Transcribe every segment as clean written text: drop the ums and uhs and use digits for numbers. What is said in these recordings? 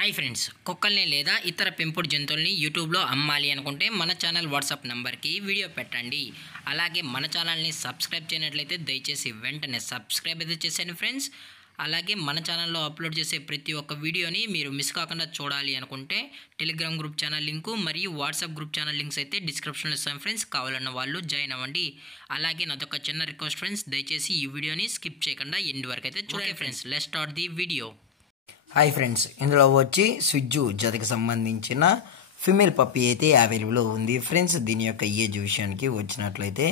Hi friends, కుక్కల్ని లేదా ఇతర పెంపుడు జంతువుల్ని యూట్యూబ్లో అమ్మాలి అనుకుంటే మన ఛానల్ వాట్సాప్ నెంబర్కి వీడియో పెట్టండి. అలాగే మన ఛానల్ని సబ్స్క్రైబ్ చేయనట్లయితే దయచేసి వెంటనే సబ్స్క్రైబ్ అయితే చేసేయండి ఫ్రెండ్స్. అలాగే మన ఛానల్లో అప్లోడ్ చేసే ప్రతి ఒక్క వీడియోని మీరు మిస్ కాకుండా చూడాలి అనుకుంటే టెలిగ్రామ్ గ్రూప్ ఛానల్ లింకు మరియు వాట్సాప్ గ్రూప్ ఛానల్ లింక్స్ అయితే డిస్క్రిప్షన్లో ఇస్తాను ఫ్రెండ్స్. కావాలన్న వాళ్ళు జాయిన్ అవ్వండి. అలాగే నాదొక చిన్న రిక్వెస్ట్ ఫ్రెండ్స్, దయచేసి ఈ వీడియోని స్కిప్ చేయకుండా ఎండ్ వరకు అయితే చూడండి friends. Let's start the video. Hi friends, ఇందులో వచ్చి స్విజ్జు జతకి సంబంధించిన ఫిమేల్ పప్పీ అయితే అవైలబుల్లో ఉంది ఫ్రెండ్స్. దీని యొక్క ఏజ్ విషయానికి వచ్చినట్లయితే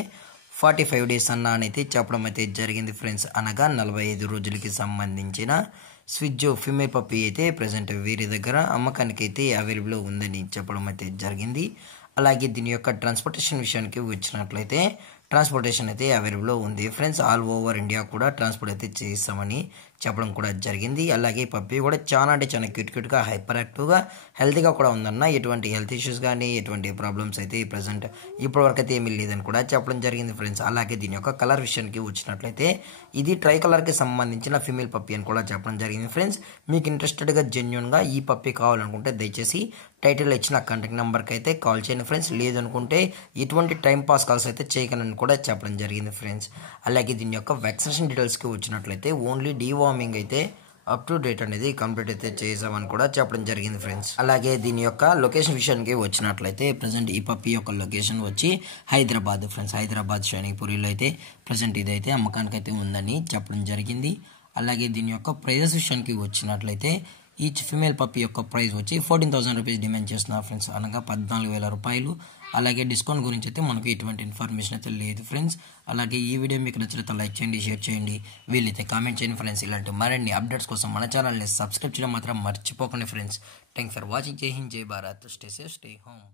45 డేస్ అయితే చెప్పడం అయితే జరిగింది ఫ్రెండ్స్. అనగా 45 రోజులకి సంబంధించిన స్విజ్జు ఫిమేల్ పప్పీ అయితే ప్రజెంట్ వీరి దగ్గర అమ్మకానికి అయితే అవైలబుల్లో ఉందని చెప్పడం అయితే జరిగింది. అలాగే దీని యొక్క ట్రాన్స్పోర్టేషన్ విషయానికి వచ్చినట్లయితే ట్రాన్స్పోర్టేషన్ అయితే అవైలబుల్లో ఉంది ఫ్రెండ్స్. ఆల్ ఓవర్ ఇండియా కూడా ట్రాన్స్పోర్ట్ అయితే చేస్తామని చెప్పడం కూడా జరిగింది. అలాగే ఈ పప్పీ కూడా చాలా అంటే చాలా క్యూట్గా హైపర్ యాక్టివ్గా హెల్తీగా కూడా ఉందన్న. ఎటువంటి హెల్త్ ఇష్యూస్ కానీ ఎటువంటి ప్రాబ్లమ్స్ అయితే ప్రజెంట్ ఇప్పటివరకు అయితే ఏమీ లేదని కూడా చెప్పడం జరిగింది ఫ్రెండ్స్. అలాగే దీని యొక్క కలర్ విషయానికి వచ్చినట్లయితే ఇది ట్రై కలర్కి సంబంధించిన ఫీమేల్ పప్పీ అని కూడా చెప్పడం జరిగింది ఫ్రెండ్స్. మీకు ఇంట్రెస్టెడ్గా జెన్యున్గా ఈ పప్పీ కావాలనుకుంటే దయచేసి టైటిల్ ఇచ్చిన కాంటాక్ట్ నెంబర్కి అయితే కాల్ చేయండి ఫ్రెండ్స్. లేదనుకుంటే ఎటువంటి టైం పాస్ కాల్స్ అయితే చేయగలని కూడా చెప్పడం జరిగింది ఫ్రెండ్స్. అలాగే దీని యొక్క వ్యాక్సినేషన్ డీటెయిల్స్కి వచ్చినట్లయితే ఓన్లీ డీవార్మింగ్ అయితే అప్ టు డేట్ అనేది కంప్లీట్ అయితే చేసామని కూడా చెప్పడం జరిగింది ఫ్రెండ్స్. అలాగే దీని యొక్క లొకేషన్ విషయానికి వచ్చినట్లయితే ప్రజెంట్ ఈ పప్పీ యొక్క లొకేషన్ వచ్చి హైదరాబాద్ ఫ్రెండ్స్. హైదరాబాద్ షైనింగ్పూరిలో అయితే ప్రజెంట్ ఇదైతే అమ్మకానికి అయితే ఉందని చెప్పడం జరిగింది. అలాగే దీని యొక్క ప్రైజెస్ విషయానికి వచ్చినట్లయితే ఈచ్ ఫిమేల్ పప్పీ యొక్క ప్రైస్ వచ్చి 14,000 రూపీస్ డిమాండ్ చేస్తున్నారు ఫ్రెండ్స్. అనగా 14,000 రూపాయలు. అలాగే డిస్కౌంట్ గురించి అయితే మనకు ఎటువంటి ఇన్ఫర్మేషన్ అయితే లేదు ఫ్రెండ్స్. అలాగే ఈ వీడియో మీకు నచ్చినట్లయితే లైక్ చేయండి, షేర్ చేయండి, వీలైతే కామెంట్ చేయండి ఫ్రెండ్స్. ఇలాంటి మరిన్ని అప్డేట్స్ కోసం మన ఛానల్ని సబ్స్క్రైబ్ చేయడం మాత్రం మర్చిపోకండి ఫ్రెండ్స్. Thanks for watching. జై హింద్, జై Bharat. Stay safe, stay home.